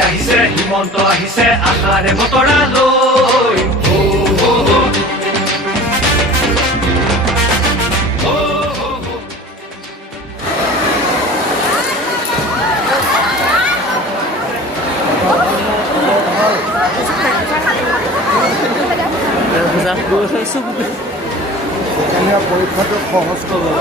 আহিছে হিমন্ত আহিছে আশাৰে বতৰা লৈ পৰীক্ষাটো সহজ কৰিব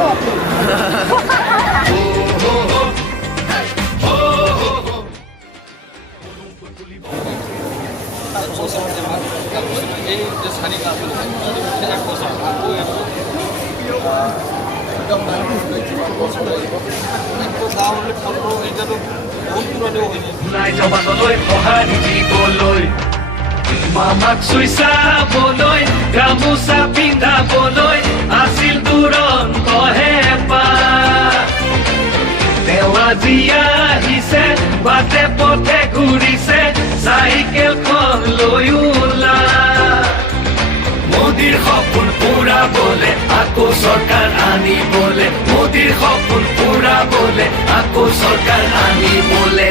জবানলৈ সঁহাৰি দিবলৈ মামাক চুই চাবলৈ গামোচা পিন্ধাবলৈ আছিল দুৰন্ত হেঁপাহ তেওঁ আজি আহিছে বাটে পথে ঘূৰিছে চাইকেলখন লৈ ওলা মোদীৰ সপোন পুৰাবলে আকৌ চৰকাৰ আনিবলে মোদীৰ সপোন পুৰাবলে আকৌ চৰকাৰ আনিবলে